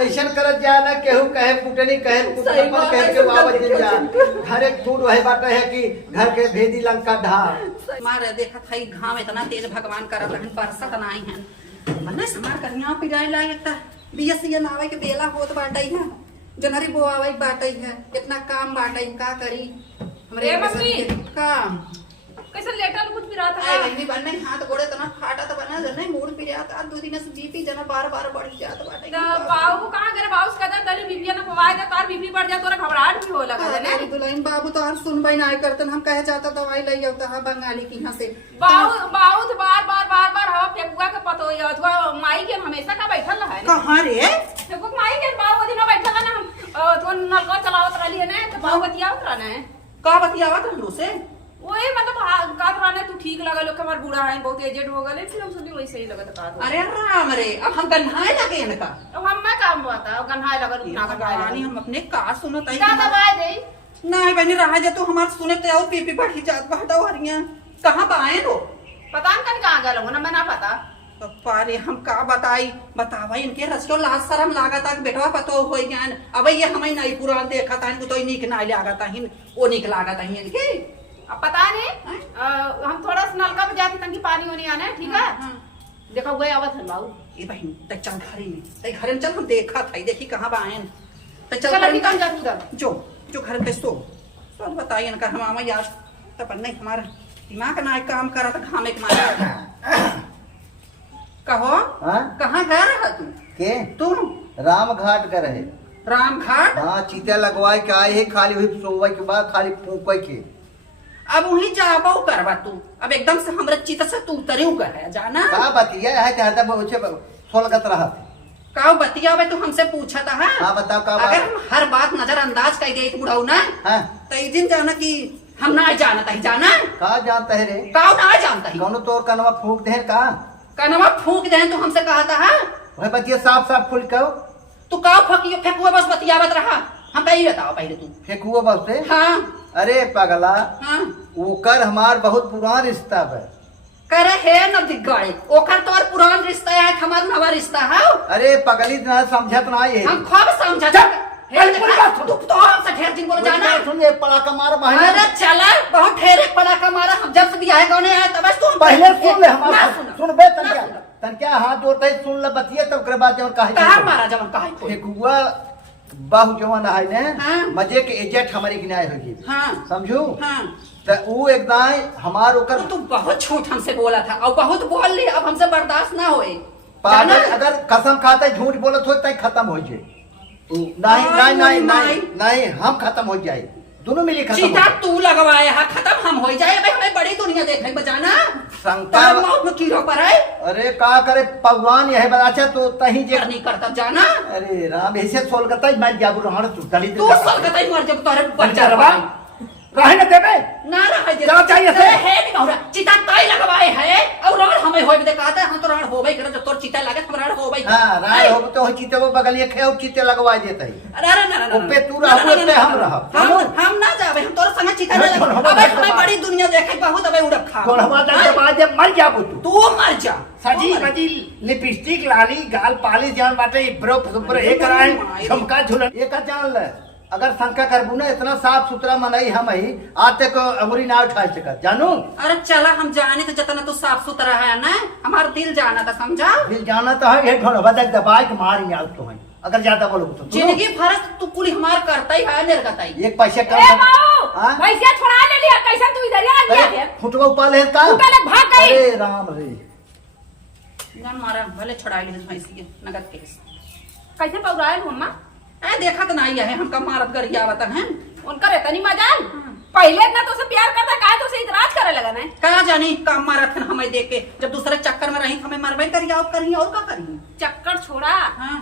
ऐसा करत जा ना केहू कहे कुटनी कहे कुटपन कहे के बाबा दिन जा घर एक दूर वही बात है कि घर के भेदी लंका ढा मारे देखा था घाम इतना तेज भगवान करत हन बरसत नाई हन मन्ने समार कन्या पिराय लागता बीएससी नावे के बेला होत बाटई है जनरी बोआवई बाटई है इतना काम बाटई का करी हमरे मम्मी काम कैसे लेटल कुछ पिरा था आई वही बनने हाथ गोड़े तना फाटा त बना जने मूड पिरा था दो दिन से जीपी जना बार-बार बढ़ जात बाटे ना बाबू कहां गए बाबू का दली बीबी ने पवाए दे तार बीबी बढ़ जा तोरा घबराहट भी हो लगा ने अरे दुल्हन बाबू तो हर सुनबई ना करतन हम कहे जाता दवाई लई आवता है बंगाली की यहां से बाबू बाबू बार हवा फेकुआ के पतो या अथवा माई के हमेशा का बैठल रहा है कहां रे फेकुआ माई के बाबू दिन बैठल ना हम तो नलका चलावत रहली है ना तो बाबू बतियावत रहना है का बतियावत रहलो से वही मतलब का रहने तू ठीक लगा लोग हमार बूढ़ा है बहुत एजेड हो गए फिर हम सुनी वैसे ही लगत का अरे राम रे अब हम गन्हाए लगे इनका अब हम मैं काम बता गन्हाए लगल ना भगवानी हम अपने का सुनत आई क्या दवाई दे नहीं बहनी रहा जे तू हमार सुने ते और पीपी बढ़ी जात बहटाओ हरिया कहां बाए रो पता न कहां गए लोग ना मैं ना पता पारे हम का बतावा इनके रसो लाज शरम लागता कि बेटवा पतो होई ज्ञान अब ये हमें नहीं पुरान देखा था इनको तो नीक ना लागता हिन ओ नीक लागता हिन इनके अब पता नहीं हम थोड़ा सा नलका में जाती ताकि पानी होने आना है ठीक है देखो गए आवत है बाबू ये बहन त चल घरे में चल हम देखा था देखी कहां बाएन त चल अभी कम जा उधर जो घर पे सो बताइए इनका हम आमा यार तब नहीं हमारा दिमाग ना काम करा था घामे के मारे कहो कहां गया रहा तू के तू राम घाट कर रहे राम घाट हाँ चीता लगवाए के आए है खाली वही सोवे के बाद खाली फूके के अब वही जाबो करवा तू अब एकदम से हमरा चित से तू उतरे हुआ है जाना का बतिया है ते हदा बहुचे सोलगत रहा का बतियावे तू हमसे पूछा था हां बताओ का अगर हम हर बात नजरअंदाज कर दे बुढ़ाऊ ना हां तो इस दिन जाना कि हम ना जानता ही जाना का जानता है रे का ना जानता ही कौन तोर कनवा फूक दे का कनवा फूक दे तो हमसे कहा था वह बतिया साफ साफ खुल कहो तू का फकियो फेकुआ बस बतियावत रहा हम कही बताओ पहले तू फेकुआ बस से हां अरे पगला हां ओकर हमार बहुत पुरान रिश्ता है करे है न दिगाड़े ओकर तोर पुरान रिश्ता है हमार नवा रिश्ता है अरे पगली ना समझत ना ये हम खूब समझत तू तो हमसे ढेर दिन बोल जाना सुन एक पड़ाका मार बहन अरे चला बहुत ढेर पड़ा का मारा हम जब से दिया है कौन है तब तू पहले सुन ले हमारा सुन बे तन क्या हाथ जोड़ता है सुन ले बतिया तब करे बाद जवन काहे कहां मारा जवन काहे फेकुआ बाहु जवन है ने हाँ। मजे के एजेट हमारी गिनाए होगी हां समझू हां तो वो एकदम हमार ओकर तू बहुत झूठ हमसे बोला था और बहुत बोल ली अब हमसे बर्दाश्त ना होए पागल अगर कसम खाता है झूठ बोलत हो तय खत्म हो जाए नहीं हम खत्म हो जाए दोनों मिली खत्म चीता तू लगवाए हा खत्म हम हो जाए भाई हमें बड़ी दुनिया देखे बजाना शंकर मौत में कीड़ों पर है अरे का करे भगवान यह अच्छा तो तही जे नहीं करता जाना अरे राम ऐसे सोल करता मैं जाबू रहण तू दलित तू सलगता ही मर जब तोरे बच्चा रहे न देबे ना रहे दे क्या चाहिए से है नहीं होरा चिता ताई लगवाए है और राण हमें होय दे कहता हम तो राण होबे करे जब तोर चिता लागे हम राण होबे हां राण हो तो चिते वो बगलिए खेव चिते लगवा देते अरे ना ना ओपे तू रह ओपे हम रह हम ना जावे हम तोर संग चिता ना अबे हमें बड़ी दुनिया देखे बहुत अबे उड़प खा कौन हमारा जब जब मर जाबू तू मर जा सजी बजी लिपस्टिक लाली गाल पालिश जान बाटे ब्रो सुपर एक कराए झुमका झुलन एक जान ले अगर शंका करबू ना इतना साफ सुथरा मनई हम ही आज तक अंगुरी ना उठा सकत जानू अरे चला हम जाने तो जितना तू साफ सुथरा है ना हमारा दिल जाना था समझा दिल जाना तो है एक ढोल बदल दबाई के मार यार तो है अगर ज्यादा बोलो तो जिंदगी भर तू कुली हमार करता ही है निर्गता ही एक पैसे ए माओ भैंसिया छोड़ा ले लिया कैसा तू इधर आ गया फुटवा ऊपर ले का पहले भाग गई अरे राम रे जान मारा भले छुड़ा ली भैंसी नगद केस कैसे पौरायल मम्मा ए देखा तो नहीं है हमका मारत गरिया आवत हैं उनका रहता नहीं मजाल पहले इतना तो से प्यार करता काहे तो से इतराज करे लगा ना का जानी काम मारत हैं हमें देख के जब दूसरे चक्कर में रही हमें मरबे करिया और करिए और का करिए चक्कर छोड़ा हां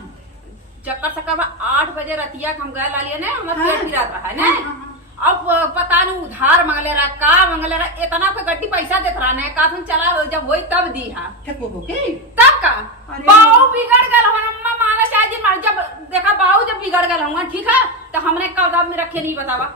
चक्कर सका 8 बजे रतिया हम गए लालिए ने हमर पेट गिरात रहा है ने अब पता नहीं उधार मांगले रहा का मांगले रहा इतना पे गड्डी पैसा देत रहा ने का तुम चला जब होई तब दी हां ठीक हो के तब का बाऊ बिगड़ गल हम अम्मा माना चाहे दिन जब देखा बाऊ जब बिगड़ गल हुआ ठीक है तो हमने कदम में रखे नहीं बतावा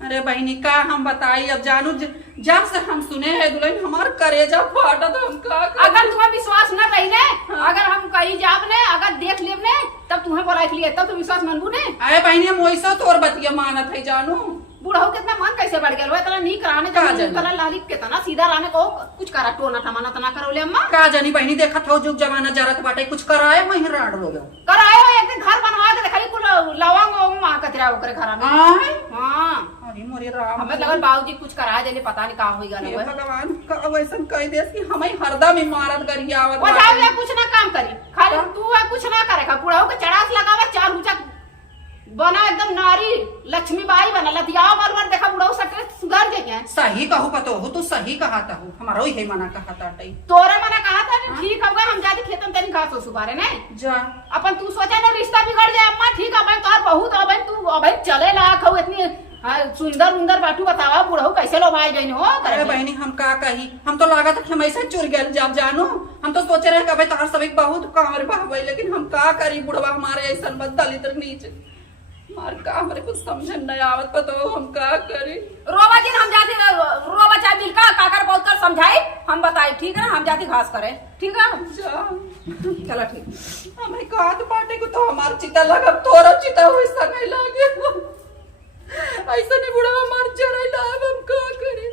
अरे बहनी का हम बताई अब जानू जब से हम सुने हैं दुल्हन हमार करेजा फाटा तो हम का करें? अगर तुम्हें विश्वास न रही ने, अगर हम कहीं जाब ने, अगर देख लेब ने, तब तुम्हें बोला लिए, तब तुम विश्वास मनबू ने। अरे बहनी मोइसो तोर बतिया मानत है जानू। बूढ़ा कितना मन कैसे बढ़ गया, इतना नहीं कराने का लाली कितना सीधा रहने को कुछ करा टोना टमाना तना करो ले अम्मा। का जानी बहनी देखा था जुग जमाना जरत बाटे कुछ कराए वहीं राड रो गयो। कराए हो एक घर बनवा के खाली कुल लवंग और मां कतरा ओकरे घर में। हां अरे मोरे राम, हमें लगल बाबूजी कुछ कराए देले, पता नहीं का होई गल हे भगवान का वैसन कह देस कि हमें हरदम इमारत करिया आवत वो जाओ कुछ ना काम करी, खाली तू कुछ ना करे, का बूढ़ा के चढ़ास लगावे, चार ऊंचा बना एकदम नारी लक्ष्मीबाई बना लतियाओ बार देखा बुढ़ाऊ सटे सुधर जाइए। सही कहू पतो हो, तू सही कहाता हो, हमारा ही मना कहाता टई तोरे मना कहा था ठीक है हम जाते खेतन तनी घास हो सुबारे ने जा अपन तू सोचा ना रिश्ता बिगड़ जाए अम्मा। ठीक है भाई तोर बहुत अब तू अब चले ला खऊ इतनी सुंदर उंदर बाटू बतावा बुढ़ऊ कैसे लो भाई गई हो। अरे बहनी हम का कही, हम तो लागत कि हम ऐसे चुर गए जब जानू, हम तो सोचे रहे कि भाई तार सब बहुत कामर बहबई, लेकिन हम का करी बुढ़वा हमारे ऐसा बदली तर नीचे मार का हमरे कुछ समझ नहीं आवत पतो हम का करी। रोबा दिन हम जाते रोबा चाय मिल का काकर बहुत कर समझाई हम बताई, ठीक है हम जाती घास करे, ठीक है चलो ठीक। हमें काट बाटे को तो हमार चिता लगा, तोरा चिता वैसा नहीं लागे, ऐसा नहीं बुढ़ा हमार जरा लाग, हम का करी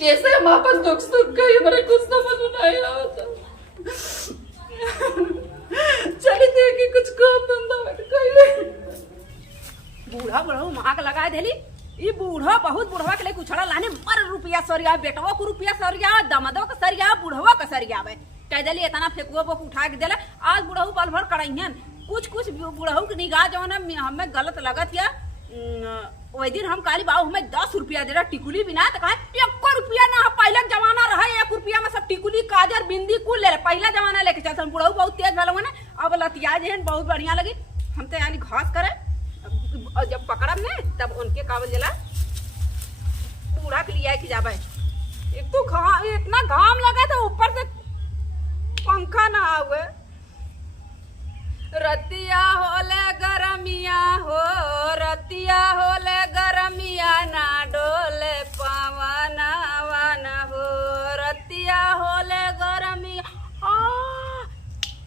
कैसे हम अपन दुख सुख गई, हमारे कुछ समझ नहीं आता। चली देखी कुछ काम धंधा में कइले बूढ़ा बुढ़ऊ माँ लगा देली। ये बूढ़ा बहुत बुढ़वा के लिए कुछड़ा लाने मर रुपया सरिया, बेटवा को रुपया सरिया, दमदो का सरिया, बुढ़वा का सरिया में कह देली इतना फेकुआ बोक उठा के देले। आज बुढ़ऊ पल भर करइहन कुछ कुछ बुढ़ऊ की निगाह जो ना हमें गलत लगत या वही दिन हम काली बाबू हमें 10 रुपया दे रहा टिकुली बिना, तो कहा 1 रुपया ना, पहले जमाना रहा 1 रुपया में सब टिकुली काजर बिंदी कुल ले रहे, पहला जमाना लेके चलते। बुढ़ऊ बहुत तेज भलो ना, अब लतिया जे बहुत बढ़िया लगी। हम तो यानी घास करे और जब पकड़ब ने तब उनके काबल जला बूढ़ा के लिए कि जाबे। एक तो इतना घाम लगा था ऊपर से पंखा ना आवे, रतिया होले गरमिया हो, रतिया होले गरमिया ना डोले पावना वाना हो, रतिया होले गरमिया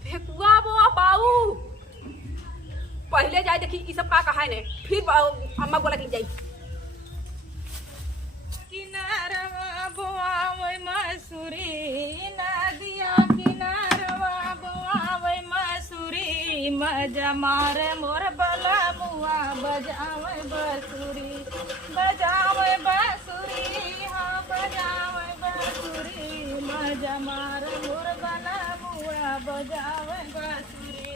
फेकुआ बो बाऊ पहले जाए देखी ये सब का कहा है ने, फिर अम्मा बोला कि जाई किनारवा बोआवे मसूरी नदिया, किनारवा बोआवे मसूरी, मजा मारे मोर बला मुआ बजावे बसूरी, बजावे बसूरी, हाँ बजावे बसूरी, मजा मारे मोर बला मुआ बजावे बसूरी।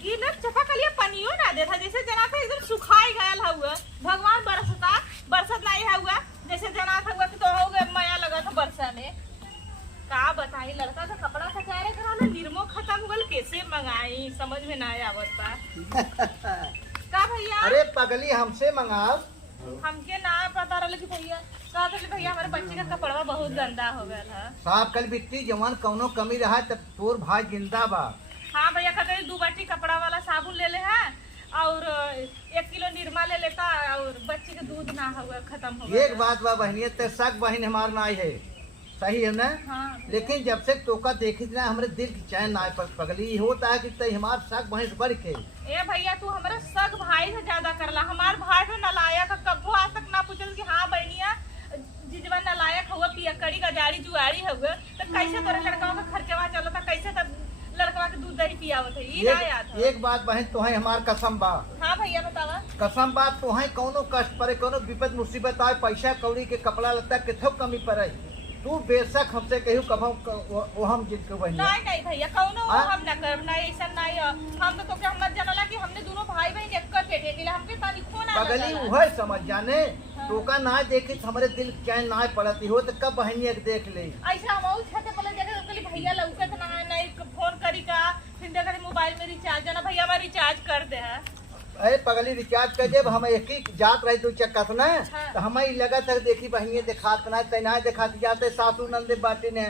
ये लोग चपा कलिया पनियो ना देता, जैसे जना था एकदम सुखाई गया हुआ, भगवान बरसत नहीं हुआ, जैसे जना था हुआ कि तो हो गए माया लगा था बरसा में। का बताई लड़का का कपड़ा कचारे कराना निर्मो खत्म हो गल, कैसे मंगाई समझ में ना आवत बा। का भैया अरे पगली हमसे मंगाओ, हमके ना पता रहा कि भैया का भैया हमारे बच्चे का कपड़ा बहुत गंदा हो गया था। साफ कल बिट्टी जवान कौनो कमी रहा तब तोर भाई जिंदा बा। हाँ भैया कहते 2 बाटी कपड़ा वाला साबुन ले ले है और 1 किलो निरमा ले लेता, और बच्चे के दूध ना हुआ खत्म हो गया। एक बात बा बहनियत ते सग बहन हमार ना आई है, सही है ना? हाँ। लेकिन जब से टोका देखी ना हमारे दिल की चैन ना पर पगली होता है कि तई हमार सग बहन बढ़ के। ए भैया तू हमारा सग भाई से ज्यादा करला, हमार भाई तो नलायक कब्बो आज तक ना पूछल कि हाँ बहनिया जिजवा नलायक हुआ पियकड़ी का जाड़ी जुआड़ी हुआ, तो कैसे तोरे लड़का का खर्चवा चलो था, कैसे तब लड़का के दूध दही पियावत है, ये ना याद है। एक बात बहन तोहे हमार कसम बा। हाँ भैया बतावा। कसम बात तोहे कोनो कष्ट पड़े, कोनो विपद मुसीबत आए, पैसा कौड़ी के कपड़ा लत्ता किथो कमी पड़े, तू बेशक हमसे कहू कभो वो हम जिद को बहन। नहीं भैया कौनो हम ना करब ना, ऐसा नहीं हम तो क्या हम जानला कि हमने दोनों भाई बहन एक कर पेटे के लिए हमके तानी खोना पगली वही समझ जाने। टोका ना देखे हमारे दिल चैन ना पड़ती हो तो कब बहनिया के देख ले। ऐसा हम और छते पर जगह कली भैया लौकत ना नहीं फोन करी का, फिर जगह मोबाइल में रिचार्ज ना भैया हमारा रिचार्ज कर दे है। अरे पगली रिचार्ज कर जब हम एक ही जात रही तू चक्कस ना, तो हमें लगा था देखी बहनिया दिखात ना तैनात दिखाती जाते सासू नंदे बाटी ने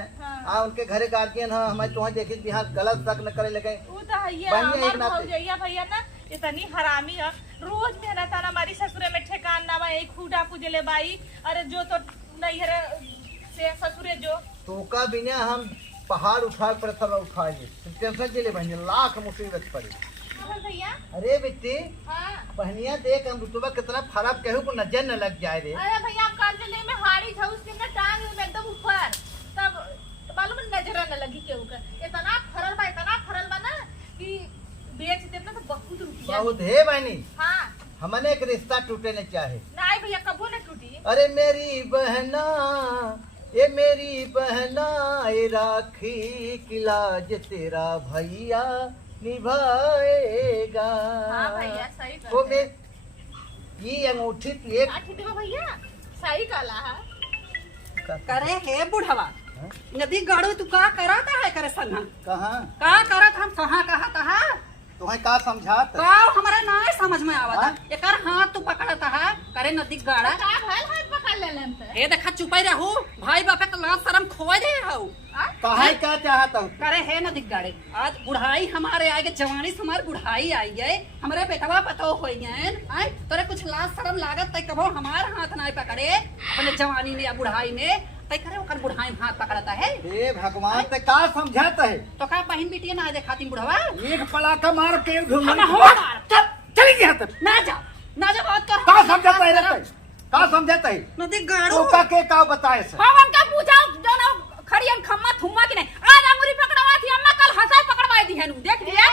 उनके घरे गार्जियन है, हमें तुम्हें देखी बिहार गलत तक न करे लगे। वो तो भैया हमार भौजैया भैया ना इतनी हरामी है, रोज मेहनत आना हमारी ससुरे में ठेकान ना बा, एक खूटा पूजले बाई। अरे जो तो नहीं है से ससुरे जो तो का बिना हम पहाड़ उठा पर थोड़ा उठा ले टेंशन के लिए बहनी लाख मुसीबत पड़ी। हाँ भैया। अरे बेटी हाँ बहनिया देख हम रुतबा कितना खराब कहू को नजर न लग जाए रे। अरे भैया आप काल चले में हाड़ी था उसके ना टांग में एकदम ऊपर, तब मालूम नजर न लगी केहू का। इतना फरल बा ना कि बेच देता तो बहुत रुपया। बहुत है बहनी, हाँ हमने एक रिश्ता टूटे न चाहे। नहीं भैया कबो न टूटी। अरे मेरी बहना ये मेरी बहना ये राखी की लाज तेरा भैया निभाएगा। हाँ भैया सही वो कर। मैं ये अंगूठी तू एक भैया सही कला है। करे हे बुढ़वा नदी गाड़ो तू का करता है करे संग कहाँ का करत हम कहाँ कहा तुम्हें का समझात का हमारा ना समझ में आवता एकर हाथ तू पकड़ता है करे नदी गाड़ा का भल हाथ पकड़ ले लेन त। हे देखा चुपाई रहू भाई बापे का लाज शर्म खोए दे हऊ कहा क्या चाहता हूँ करे हे नदी गाड़े आज बुढ़ाई हमारे आगे जवानी से हमारी बुढ़ाई आई है हमारे बेटवा पतो हो गए आय तोरे कुछ लाज शर्म लागत तय कबो हमार हाथ ना पकड़े अपने जवानी में या बुढ़ाई में तय करे ओकर बुढ़ाई में हाथ पकड़ता है। हे भगवान ते का समझाता है। तो का बहन बेटी ना दे खाती बुढ़वा एक पलाका मार के घूम हम हो मार चली गया तब ना जा बात कर का समझाता है रे का समझाता है नदी गाड़ो तो का के का बताए सर हम उनका पूछा जो ना खड़ियन खम्मा थुम्मा की नहीं आज अंगूरी पकड़वा थी अम्मा कल हंसा पकड़वाई दी है नु देख लिया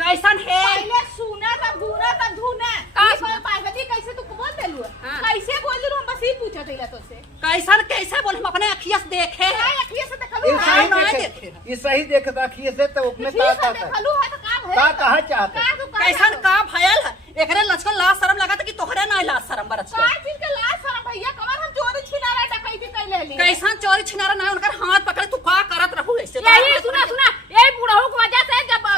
कैसन है पहले सुना था धुना था धुना का ये कोई पागली कैसे तू बोल देलु हाँ। कैसे बोल देलु हम बस ही पूछत रहिला तो से कैसन कैसे बोल हम अपने अखिया से देखे काय अखिए से ये देखलु सही ना देखे देखे। ये सही देख रखिए से तो उसमें का ठीक है का देखलु है तो का भइल का कहा चाहता का है। तू का कैसन का भयल एकरे लचकन लाज शर्म लागत कि तोहरे ना लाज शर्म बरच काय चीज के लाज शरम भैया कमर हम चोरी छिनारा डकैती कैले ली कैसन चोरी छिनारा ना उनकर हाथ पकड़े तू का करत रहू ऐसे यही सुना यही बुढ़ऊ की वजह से जब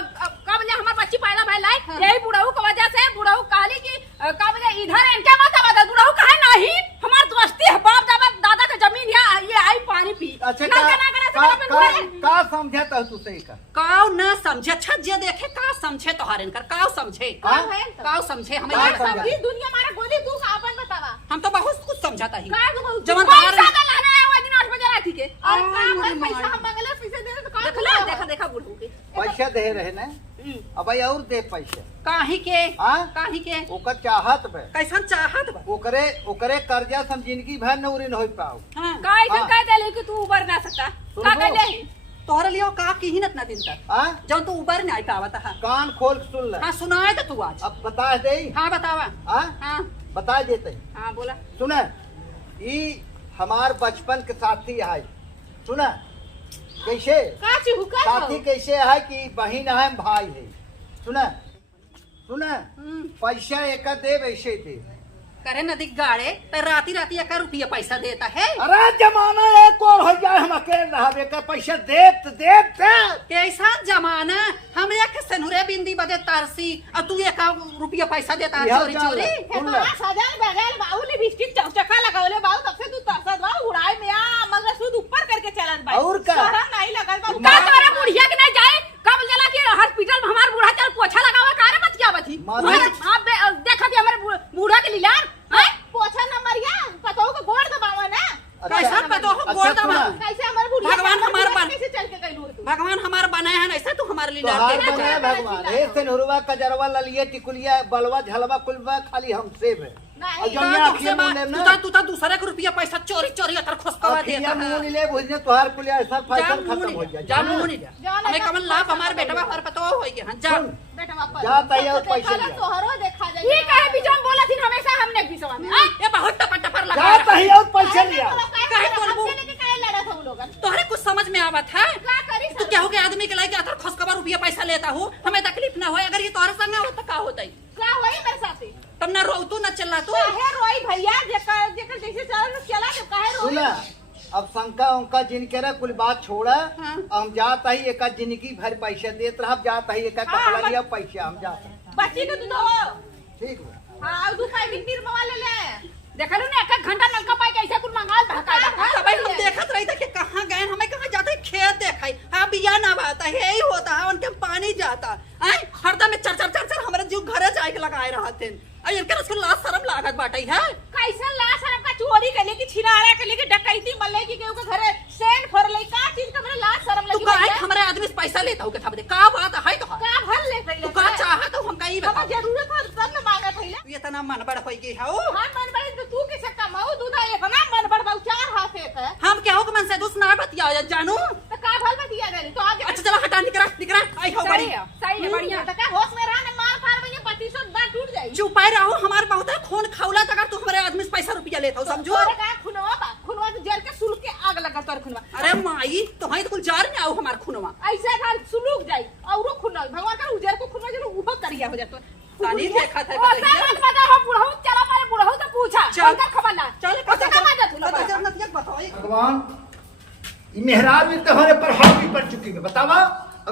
कब ले हमार बच्ची पैदा भइल है यही बुढ़ऊ की वजह से बुढ़ऊ कहली कि कब ले इधर इनके मत बता बुढ़ऊ कहे नहीं हमार दोस्ती है बाप दादा का जमीन ये आई पानी पी अच्छा ना का करे का, से का, का समझाता है तू सही का काव ना समझे छज्जे देखे का समझे तोहार इनकर काव समझे हाँ? काव समझे हमें का ये समझे? समझी दुनिया मारा गोली तू आपन बतावा हम तो बहुत कुछ समझाता ही का तू जवन पैसा बाहर का लाना है वो दिन 8 बजे रात के और का आई, भइल मुड़ी पैसा मारी। हम मंगले पैसे दे तो का देखला देखा बुढ़ऊ के पैसा दे रहे ना अब भाई और दे पैसा काहे के हाँ? काहे के ओकर चाहत बे कैसन चाहत बा ओकरे ओकरे कर्जा सम जिंदगी भर न उरी न होई पाओ हां काय हाँ। कह देले कि तू उबर ना सकता का सुनो। कह दे तोहरे लिए का किहिनत ना दिन तक हाँ जब तू ऊपर नहीं पावत है कान खोल के सुन ले हाँ सुनाए तो तू आज अब बता दे हाँ बतावा हाँ हाँ बता देते हाँ बोला सुना ई हमार बचपन के साथी है सुना कैसे का ची हुका साथी कैसे है कि बहन है भाई है सुना सुना पैसा एक दे वैसे दे करे नदी गाड़े तो राती राती एक रुपया पैसा देता है अरे जमाना एक और हो जाए हम अकेले रहे का पैसा देत देत कैसा जमाना हम एक सनुरे बिंदी बदे तरसी और तू एक रुपया पैसा देता है यह चोरी क्या चोरी है? हे बड़ा सजल बगल बाऊ लिपस्टिक चकचका लगावले बाऊ तब से तू तरसत बा उड़ाई में आ मगर सूद ऊपर करके चलत बा और का? शरम नहीं लगल बा का तोरा बुढ़िया के नहीं जाए कब जला के हॉस्पिटल में हमार बूढ़ा चल पोछा लगावा कारे मत क्या बची माधवी- आप देखा थी हमारे बूढ़ा के लीलार हैं पोछा न मरिया पतो को गोड़ दबावा ना कैसा पतो हम गोड़ अच्छा, दबा सुना। कैसे हमार बुढ़िया भगवान हमार बन- कैसे चल के कैलू तू भगवान हमार बनाए हैं ऐसे तू हमारे लिए तो लाते हार हैं। बना भगवान हे सिनहुरवा कजरवा ललिया टिकुलिया बलवा झलवा कुलवा खाली हमसे में नहीं, और जब का मैं तुमसे आखिर बात- मुंह तू लेना तो दूसरे के रुपया पैसा चोरी चोरी अतर खुशखबरी देता अखिया मुंह है ले बुझने तुहार कुलिया ऐसा जा फैसल मुंह खत्म हो नहीं जाए जा मुंह नहीं जा जान हमें ऐसा कमल लाभ पैसा हमारे बेटा कमाओ। हमारे पतो हो गया हाँ, जा सुन, बेटा वापस जा तैया और पैसे लिया। तोहरो देखा जाए ठीक है बीचों बोला थी हमेशा हमने बिसवा में हैं? ये बहुत टपर टपर लगा जा रहा है। तैया और पैसे लिया काहे बोलबू? काहे लड़ा था उन लोगन तोहरे कुछ समझ में आवत है का करी तू क्या हो गया आदमी के लायक अतर खुशखबर रुपया पैसा लेता हूँ हमें तकलीफ ना हो अगर ये तोहरे संग हो तो का होता है का होई मेरे साथे तब ना रोतू ना चिल्ला तू काहे रोई भैया जेकर जेकर जैसे चला जब काहे रोई सुना अब शंका उनका जिनके रहा कुल बात छोड़ा हाँ। हम जाता ही एक जिंदगी भर पैसा देत रहा जाता ही एक कपड़ा लिया पैसा हम जाता बच्ची के तू दो ठीक बा हां दू पाई बिंदीर मवा ले ले देखा लू ने एक घंटा नलका पाई कैसे कुल मंगाल भका तब हम देखत रही थे कि कहाँ गए हमें कहाँ जाते खेत देखाई हाँ बिया ना बाता है यही होता है उनके पानी जाता है हरदम में चर चर चर चर हमारे जीव घरे जाए के लगाए रहते और इनके उसको लाज शर्म लागत बाटे है। कैसा लाश है आपका चोरी कर लेगी छिनारा कर लेगी डकैती मल्ले की केहू के घरे सेन फोड़ ले का चीज का मेरे लाश शर्म तू लगी काहे भैया? हमारे आदमी से पैसा लेता हो के था बता का बात है तो का भर ले तू का चाहा तो हम कहीं बाबा बता जरूरत है तब न मांगा थैला ये तना मन बड़ होई गई हो। हां मन बड़े तो तू कैसे कमाऊ दूधा एक ना मन बड़ बहु चार हाथ है हम क्या हो कि मन से दूसरा ना बतिया जानू। तो का भर में दिया गई तो आगे अच्छा चला हटा निकरा निकरा आई हो बड़ी सही है बढ़िया तो का होश में रहने मार फाड़ में 2500 बार टूट जाई चुपाई रहो हमार बहुत है खून खौला अगर तू हमारे आदमी से पैसा रुपया लेता हो समझो। तोरे का खुनवा तो जल के सुल के आग लगा तोर खुनवा अरे माई तो हई तो कुल जार में आओ हमार खूनवा ऐसे का सुलूक जाई औरो खुनवा भगवान का उजर को खुनवा जरूर उहो करिया हो जातो तानी देखा था ओ सब पता हो बुढ़ऊ चला मारे बुढ़ऊ तो पूछा चल। उनका खबर ला चल कैसे कमा जा तू बताओ भगवान ये मेहरारू भी तुम्हारे पर हावी पड़ चुकी है बतावा।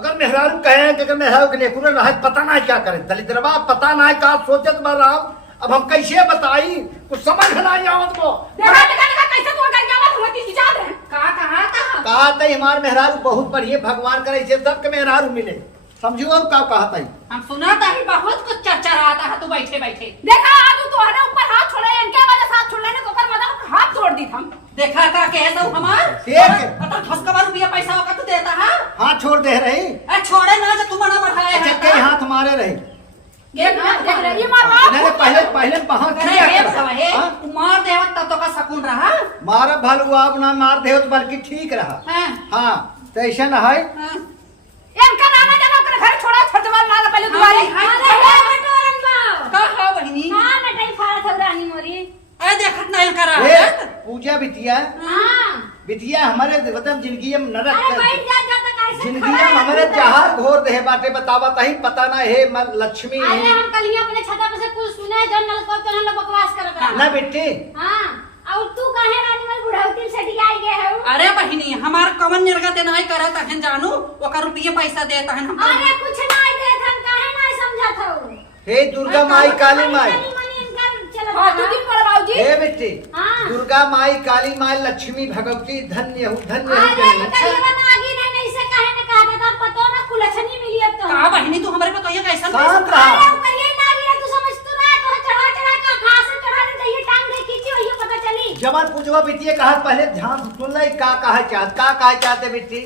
अगर मेहरारू कहे कि अगर मेहरारू के लेकुर ना है पता ना है क्या करे दलिद्रवा पता ना है का सोचत मर रहा हूं। अब हम कैसे बताई कुछ समझ ना आई आवत को देखा देखा कैसे तो कर जावा तुम की हिसाब है का कहा था कहा तई हमार मेहरारू बहुत बढ़िया भगवान करे से सबके मेहरारू मिले समझू अब का कहा तई। हम सुना था ही बहुत कुछ चर्चा रहा था तू बैठे बैठे देखा आज तो हमारे ऊपर हाथ छोड़े इनके वजह से हाथ छोड़ लेने को कर मदद हाथ छोड़ दी हम देखा था कह दो हमार ठीक। पता ठसका रुपया पैसा होगा तू देता है हाथ छोड़ दे रही ए छोड़े ना जो तू मना बढ़ाए अच्छा कई हाथ हमारे रही ये मार नहीं पहले पहले वहां अरे किया हे कर। बतावा हे हाँ? तू मार देव तब तो का सकून रहा मारा भलू आप ना मार दे तो बल्कि ठीक रहा। हैं हाँ तो ऐसा ना है हाँ। इनका नाम जाना ओकरे घर छोड़ा छटवार मार पहले दुआरे का हा बहिनी हां नटाई फाड़ थौरानी मोरी ए देखत नहीं करा ए, पूजा बिटिया हां बिटिया हमारे मतलब जिंदगी में नरक अरे कर बैठ दी। जा जाता कैसे जिंदगी में हमारे जहार घोर दे बाटे बतावा तही पता ना हे मन लक्ष्मी अरे हम कल ही अपने छता पे से कुछ सुने जन नलको तो हम लोग बकवास करत रहा ना बेटी हां और तू काहे रानी वाल बुढ़ौती सटी आई गए हो अरे बहिनी हमार कवन निर्गत नहीं करत हन जानू ओकर रुपये पैसा देता हन हम अरे कुछ नहीं देत हम काहे नहीं समझत हो हे दुर्गा माई काली माई हां तू दिन पर बाबूजी हे बेटी हाँ। दुर्गा माई काली माई लक्ष्मी भगवती धन्य हूँ धन्य हूँ अरे जननी। बताइए बना आगे नहीं से काहे न कहा देता पतो ना कुलछनी मिली अब तो का बहिनी तू हमरे पे तो ये कैसा शांत अरे रहा ऊपर ये ना लिया तू समझ तू ना तो चढ़ा चढ़ा का घास से चढ़ा दे ये टांग दे खींची और ये पता चली जवान पूजवा बिटिया कहा पहले ध्यान से सुन ले का कहा चाहते बेटी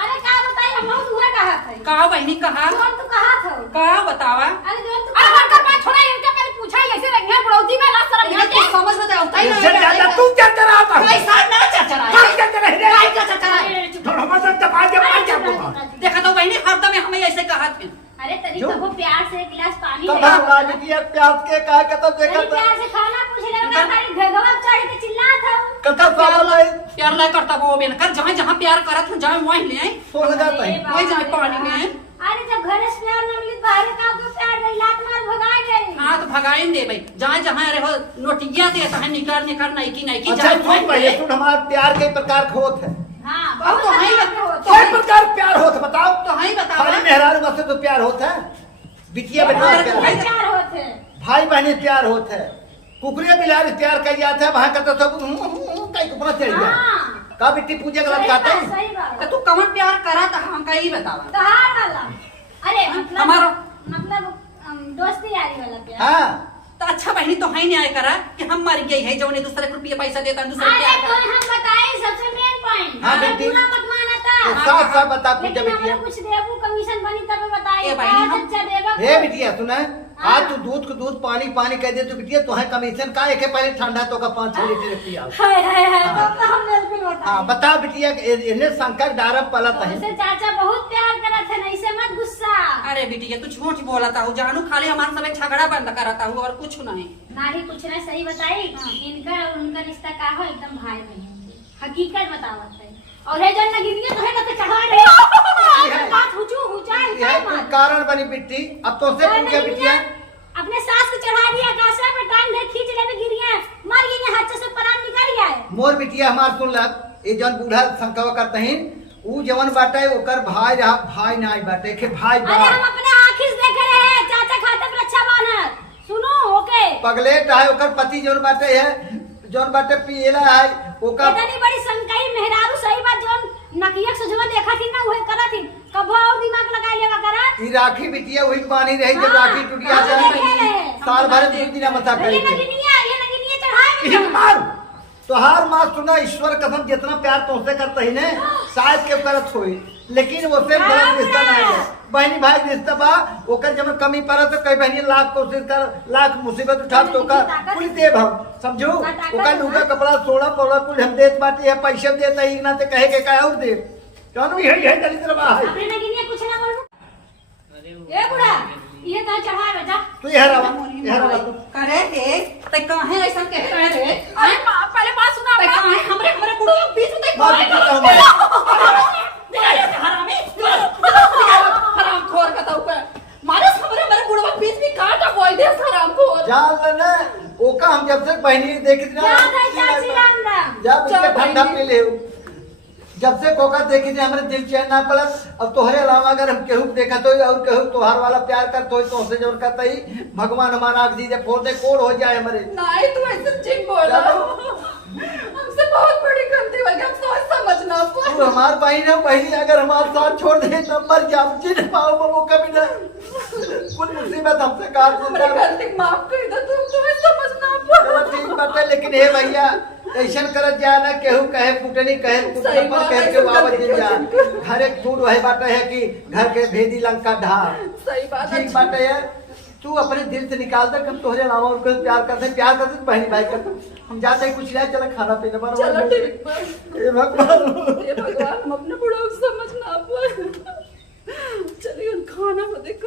अरे का बताई हम बहुत हुआ कहा थे का बहिनी कहा जोन तू कहा था का बतावा अरे जोन तू अरे हर बात छोड़ा इनका पहले पूछा ऐसे रंगे बुढ़ौती में लाश शर्म ये तू समझ में आता ही इससे ज्यादा तू क्या रहा था पैसा ना चचरा क्या करते रह रे काय का चचरा तो हम सब दबा के मार क्या बोला देखा तो बहिनी हरदम हमें ऐसे कहा थे अरे तरी जो? तो वो प्यार से एक गिलास पानी तो ले भगवान बिटिया प्यास के कहा के तो देखा तरी था प्यार से खाना पूछ ले मैं खाली घगवा चढ़ के चिल्ला था कथा पावल है प्यार नहीं करता वो बेन कर जहाँ जहाँ प्यार करत हूँ जहाँ वहीं ले आई सोल जाता है वहीं जाए पानी में अरे जब घर से प्यार न मिली बाहर का तो प्यार नहीं लात मार भगा गए हाँ तो भगाइन दे भाई जहाँ जहाँ अरे हो नोटिया देता है निकर नहीं की अच्छा सुन पहले सुन हमारा प्यार कई प्रकार का होत है हां बहुत तो है कई प्रकार प्यार होत है बताओ तो है बताओ खाली मेहरारू बस तो प्यार होता है बिटिया बेटा अरे प्यार भाई, होता है। प्यार होते हैं भाई बहनी प्यार होता है कुकरे बिलारी प्यार कर जाता है वहां का तो सब कई कुपरा चढ़ गया हां का बिट्टी पूजा गलत कहते हैं सही बात तो तू कमन प्यार करा था हम का ही बतावा तो हां वाला अरे हमारा- मतलब दोस्ती यारी वाला प्यार हाँ तो अच्छा बहनी तो है न्याय करा कि हम मर गए है जो ने दूसरे को रुपये पैसा देता दूसरे अरे प्यार तो करा हम बताएं सबसे मेन पॉइंट हाँ, अगर बेटी। पूरा मत माना तो था साफ साफ बता पूजा लेकिन बिटिया हमें कुछ देबू कमीशन बनी तब बताइए ए भाई, हम- अच्छा देबा हे बिटिया सुना हाँ। आज तू दूध को दूध पानी पानी कह दे तो बिटिया तो है कमीशन का एक पहले ठंडा तो का 5-6 लीटर पिया हाय हाय हाय तो हम बिल्कुल बता हाँ बता बिटिया इन्हें शंकर डारब पलत है उसे चाचा बहुत प्यार करत है नहीं से मत गुस्सा अरे बेटी तू झूठ बोलता हूँ जानू खाली हमारे सब झगड़ा बंद कराता हूँ और कुछ नहीं ना ही कुछ नहीं सही बताई इनका और उनका रिश्ता का हो एकदम भाई बहन हकीकत बतावत है और है जन नगिनिया तो है ना तो चढ़ा रहे बात हुचू हुचा यह कोई कारण बनी बिट्टी अब तो से पूछ गया बिटिया अपने सास को चढ़ा दिया गासा पे टांग दे खींच ले में गिर गया मर गई हाथ से प्राण निकल गया है मोर बिटिया हमार सुन लग ये जन बूढ़ा संकवा करते हैं ऊ जवन बाटे ओकर भाई रहा भाई नाई बाटे के भाई अरे हम बाप अपने आँखी से देख रहे हैं चाचा खाते पर अच्छा बान सुनो ओके पगलेट है ओकर पति जौन बाटे है जौन बाटे पिएला है ओकर इतनी बड़ी संकई मेहरारू सही बात जोन नकिया सुझवा देखा थी ना वही करा थी कबो और दिमाग लगा लेवा करा ई राखी बिटिया वही पानी रही जब हाँ, राखी टूटिया हाँ, जाए देखे रहे। साल भर 2 दिन मता ये करी नगिनिया चढ़ाए एक मार तोहार माँ सुना ईश्वर कसम जितना प्यार तुमसे करता ही ने शायद के करत होई लेकिन उससे गलत रिश्ता ना है बहनी भाई रिश्ता बा ओकर जब कमी पड़ा तो कई बहनी लाख कोशिश कर लाख मुसीबत उठा तो का कुल देव हम समझो ओकर लुगा कपड़ा सोना पौड़ा कुल हम देत बाटी है पैसे देता ही ना ते कहे के का और दे जानू यही दलित बा है अपने नगिनिया कुछ ना बोलू ए बुढ़ा ये कहां चढ़ाए बेटा तू यह रवा तू करे रे ते काहे ऐसा कह रहे रे अरे पहले बात सुना ते काहे हमरे हमरे बुढ़ो बीच में बात बताओ हरामी हराम खोर का तो मारे हमरे हमरे बुढ़ो बीच में काटा बोल दे हराम खोर जान ले ओका हम जब से बहनी देखी ना याद है चाची राम जब उसके ठंडा पी ले जब से कोका देखी थी हमारे दिल चैन ना पड़ा अब तोहरे अलावा अगर हम केहू देखा तो और केहू तोहार वाला प्यार कर तो से जोर करता ही भगवान हमारा आग दीजिए फोड़ दे कोड़ हो जाए हमारे नहीं तू ऐसे ठीक बोला हमसे बहुत बड़ी गलती हो गई हम सोच समझना तू हमार बहन है बहनी अगर हमारे साथ छोड़ दे तो मर जाओ जिन पाओ वो कभी ना कुल मुसीबत हमसे काट हमरे देता गलती माफ कर दे तुम तुम्हें समझना चलो ठीक बात है लेकिन हे भैया ऐसा करत जा ना केहू कहे कुटनी कहे सही कुटन बात कह है, के वावत गलती दिन जा हो घर एक सूट वही बात है कि घर के भेदी लंका ढाल सही बात है ठीक बात है यार तू अपने दिल से निकाल दे हम तोहरे अलावा उनको प्यार करते बहनी भाई करते हम जाते हैं कुछ नहीं चलो खाना पीना बना चलो ठीक बा हे भगवान ये भगवान हम अपने बुढ़ो को समझना चलिए खाना को देख